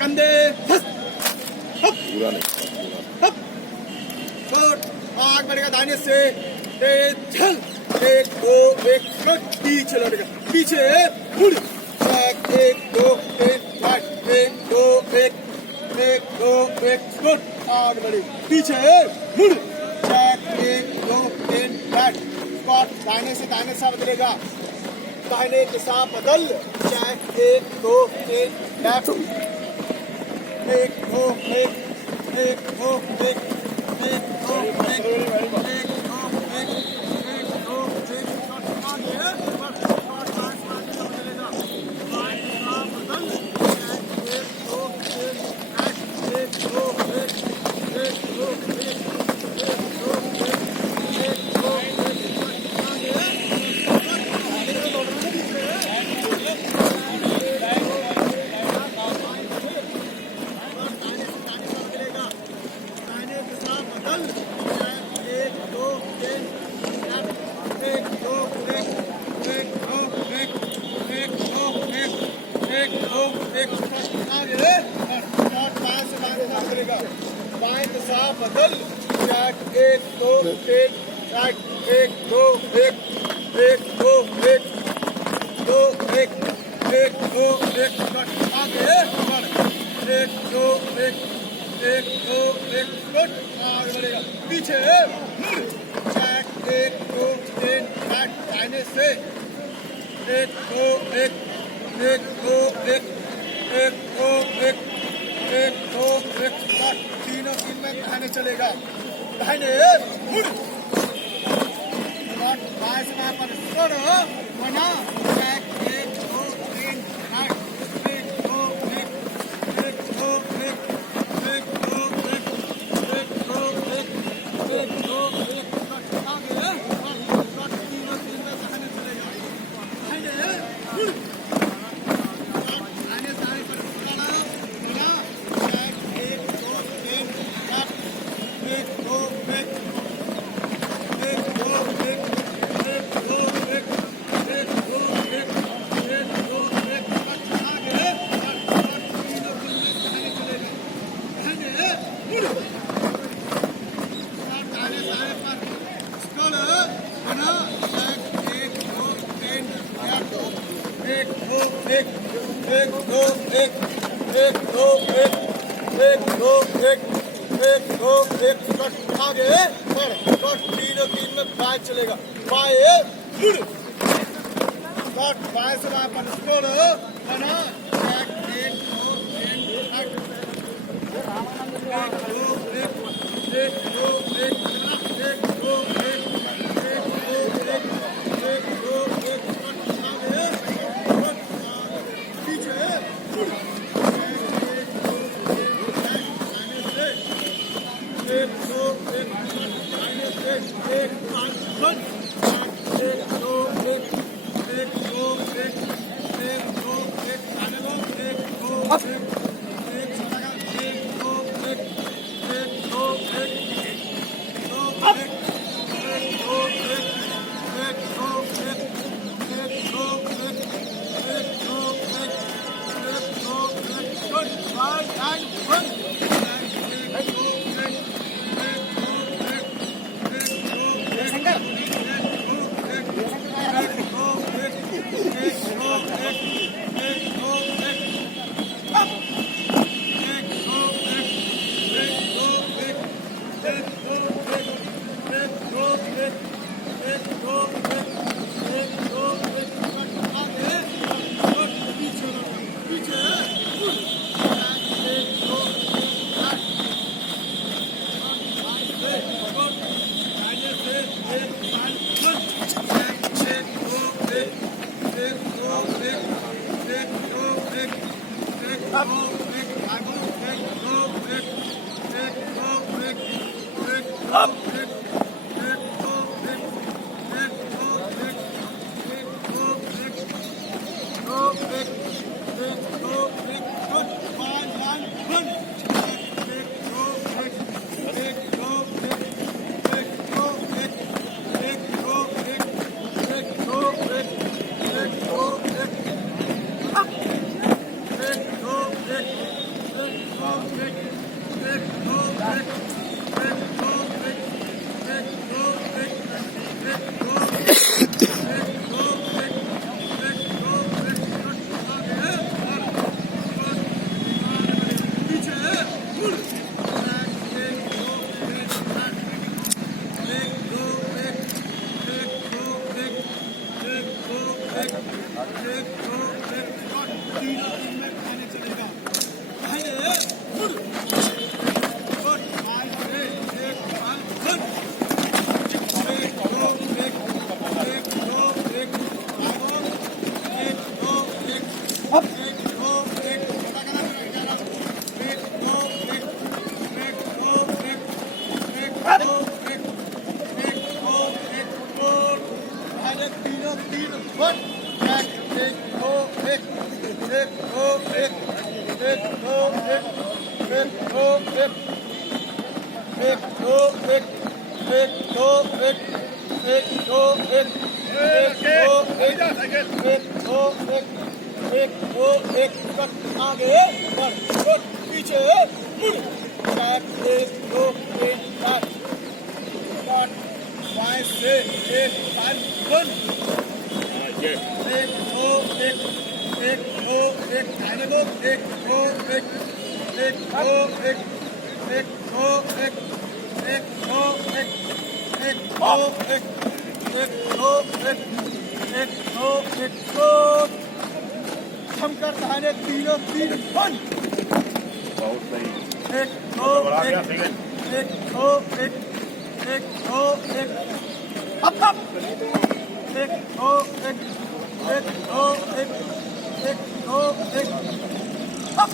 कंधे पूरा नहीं आग बढ़ेगा दाहिने से चल एक दो एक पीछे लौटेगा पीछे मुड़ एक दो एक दो एक गुड आग बढ़े पीछे मुड़ एक दो तीन बैट स्क्वाट दाहिने से बदलेगा दाहिने दिशा बदल एक दो तीन लेफ्ट एक दो एक दो एक दो बाएं दिशा बदल एक दो तीन राइट एक दो एक दो एक दो एक दो एक आगे एक दो एक दो एक आगे बढ़ेगा पीछे एक दो तीन राइट दाहिने से एक दो एक दो एक दो एक दो एक तीनों तीन में दाहिने चलेगा दाहिने मुड़ बाएं से बाएं पर छोड़ो बना एक दो तीन राइट एक दो एक दो एक दो एक दो एक दो एक आगे तीनों तीन में दाहिने चलेगा दाहिने मुड़ आगे तीनों तीन में बाएं चलेगा बाएं मुड़ बाएं से बाएं पर स्कोर बना एक दो तीन एक दो एक दो एक शॉट तीनों टीम में खाने चलेगा पहले गुड गुड बाय से एक बाल गुड एक दो एक दो एक आगो एक दो एक एक दो एक एक दो एक एक दो एक एक दो एक एक दो एक गोल पहले तीनों तीन गुड एक दो एक एक दो एक एक दो एक एक दो एक एक दो एक एक दो एक एक दो एक एक दो एक एक दो एक एक दो एक कट आगे बढ़ कट पीछे मुड़ चार एक दो तीन चार कट बाएं से एक बार बंद एक दो एक एक दो एक आगे दो एक दो एक एक दो एक एक दो एक एक दो एक एक दो एक एक दो एक एक दो एक दो थमकर धाने तीनों तीन बंद बहुत सही एक दो बढ़ा गया एक सेकंड एक दो एक एक दो एक अप एक दो एक एक दो एक एक दो एक अप